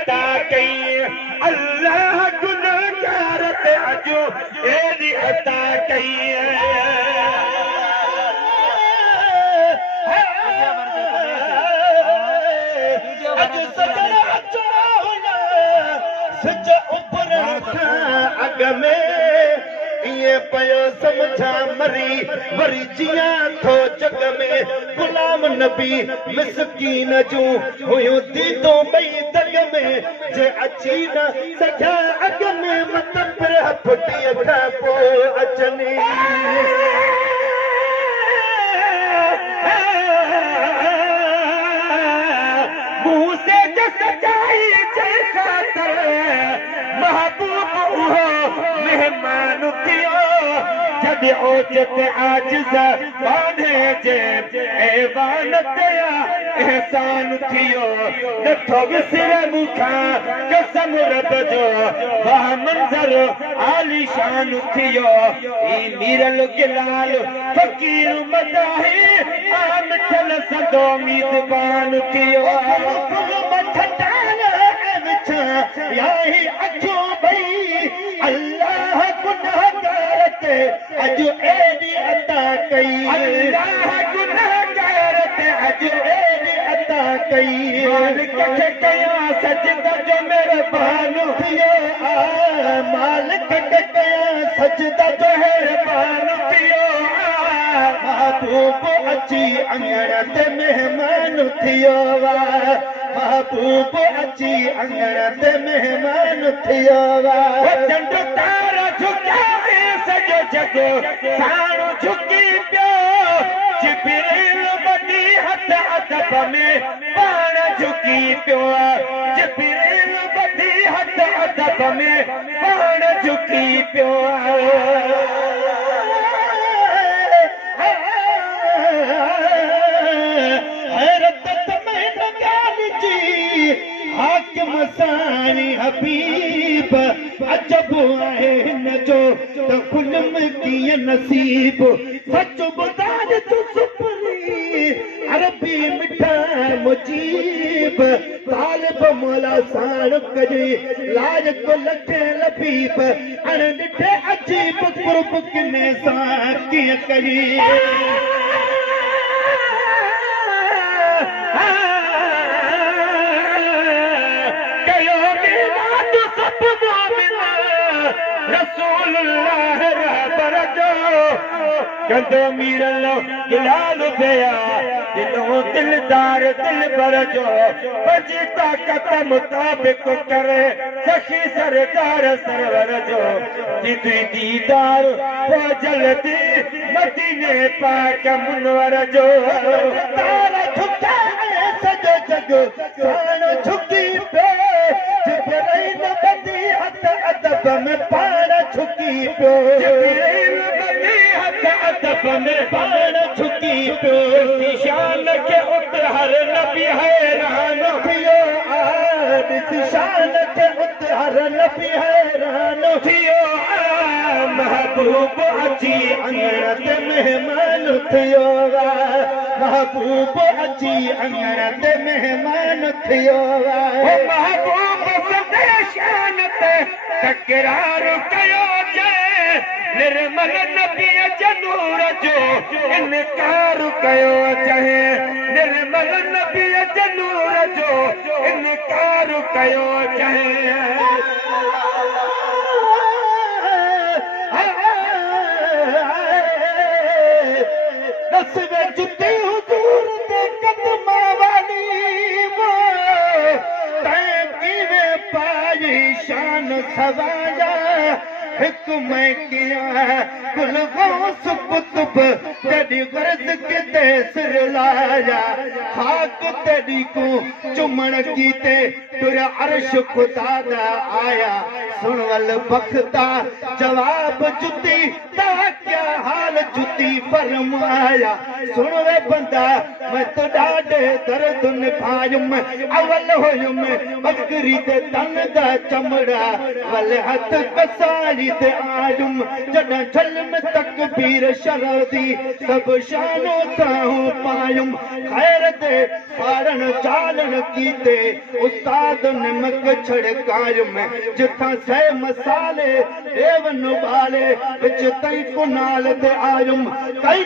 अता कई अल्लाह गुनहगार ते अजो एदी अता कई सच ऊपर अग में ये पयो समझा मरी मरी जिया थो जग में गुलाम नबी मिसकीन जू हुयूं थी तो बई दग में जे अची न सखा अग में मत पर फुटी खा पो अचनी मुंह से जो सजाई महबूब मेहमान थियो जब ओचत आजिज़ बांधे जे ऐवान तेया एहसान थियो नथो विसर मुखां कसम रब जो वाह मंज़र आलीशान थियो ई मीरल गिलाल फ़कीर मदाही आ मिठल सदो मीज़बान थियो याही अचो भई अल्लाह गुनहगार ते अजो एदी अता कई अल्लाह गुनहगार ते अजो एदी अता कई मालिक के कया सजदा जो मेहरबान थियो मालिक के कया सजदा जो मेहरबान थियो महबूब अची अंगण ते मेहमान थियो महबूब अची अंगण ते मेहमान थियो चंड तारा झुकावे सॼो जग साणो झुकी पियो जिब्रील बदी हथ अदब में पाण झुकी पियो जिब्रील बदी हथ अदब में पाण झुकी पियो हाकिम सानी हबीब अजब है न जो तो खुलम की नसीब सच बुदार तू सुपरी अरबी मिठा मुजीब तालिब मौला साण कजे लाज को लखे लबीब अण ॾिठे अजीब कुर्ब किने सां कीअं करी रसूलुल्लाह रहबर जो कंदो मीरल गिलाल दया दिलों दिलदार दिलबर जो बजी ताकत मुताबिक करे सखी सरदार सरवर जो जिदी दीदार वो जल्दी मदीने पाक मुनवर जो तारा झुका सजो जग साण झुकी पे जिब्राइल बदी हथ अदब में पाण झुकी पियो जिब्राइल बदी हथ अदब में पाण झुकी पियो शान के उतहर नबी हैरान थियो शान के उतहर नबी हैरान थियो महबूब अची अंगण ते मेहमान थियो महबूब अची अंगण ते मेहमान थियो महबूब शान ते तकरार कयो जे निर्मल नबी जनूर जो इनकार कयो चाहे निर्मल नबी जनूर जो इनकार कयो चाहे नस्वे जुती हुजूर ते कदमा वाली वो तैं कीवे पाई शान सवाया हिक मैं किया कुल गौस कुतुब तेरी गर्ज के ते सिर लाया खाक तेरी को चुमण कीते तुर अर्श खुदा दा आया सुन वल बख्ता जवाब जुती ता क्या हाल जुती फरमाया सुन वे बंदा मैं तो डाडे दर्द निभायुम अवल होयुम बकरी ते तन दा चमड़ा वल हथ कसाई ते आयुम जॾहिं छल में तकबीर शरदी सब शानो ताहूं पायुम खैर ते फाड़न चालन कीते उस्ताद ने मक छड़कायुम जिथां से मसाले देवन बाले विच तई कुनाल ते आयुम कई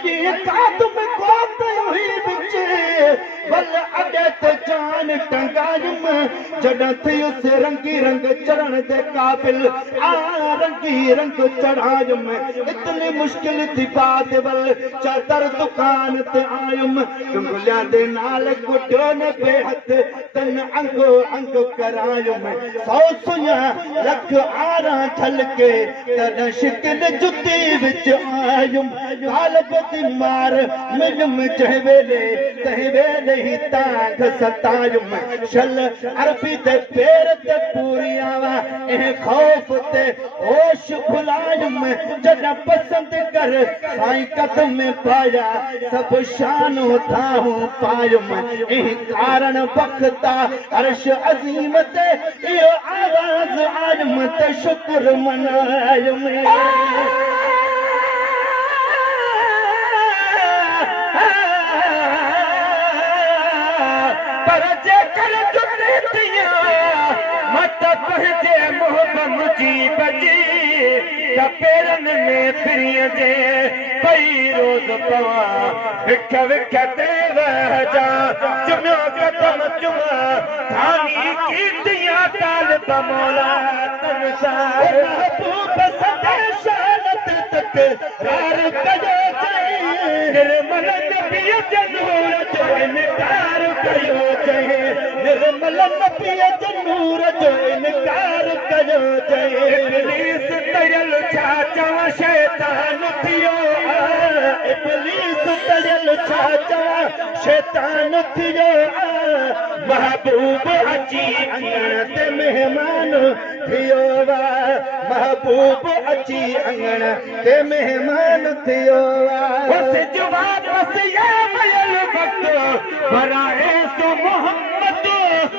कात में कोत हुई विच बल अगे ते जान टंगायुम जॾहिं थी उस रंगी रंग चढ़ण दे क़ाबिल आ रंगी रंग चढ़ायुम इतनी मुश्किल थी बात बल चादर दुकान ते आयुम डुंगलिया दे नाल गुड्डो ने बेहद तन अंगो अंग करायुम सौ सुया लख आरा छलके तन शिकल जुती विच आयुम गालब दी मार मिलम जहवेले तहवेले ही तांग सतायुम शल अरबी दे पैर ते पूरियावा ए खौफ ते होश भुलायुम जॾहिं पसंद कर साईं कदम में पाया सब शानो थाहूं पायुम एह कारण बख्ता अर्श अज़ीम ते इहो आवाज़ आयुम ते शुक्र मनायुम पर जेकर जुटे थिया मत पहुंचे मोहबम जी बजी त पेरन में फिरिय जे पई रोज़ पवा विख विख ते वहजा चुमियो कदम चुमा थानी कीतिया तालिब मौला तनसार महबूब सदे शानत तक रार कयो चई निर्मल नबी जनूर जो इनकार कयो चई निर्मल नबी जनूर जो इनकार कयो चई इब्लीस तरियल छा चवा शैतान थियो इब्लीस तरियल छा चवा शैतान थियो महबूब अची अंगण ते मेहमान थियो वा महबूब अची अंगण ते मेहमान थियो वा बस जवाब बस ये मयल वक्त भरा